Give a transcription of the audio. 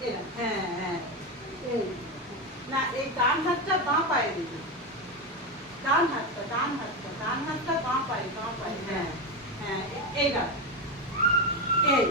এরা হ্যাঁ হ্যাঁ এই না এই ডান হাতটা বাঁ পায়ে দিবি ডান হাতটা বাঁ পায়ে হ্যাঁ হ্যাঁ এইবার এই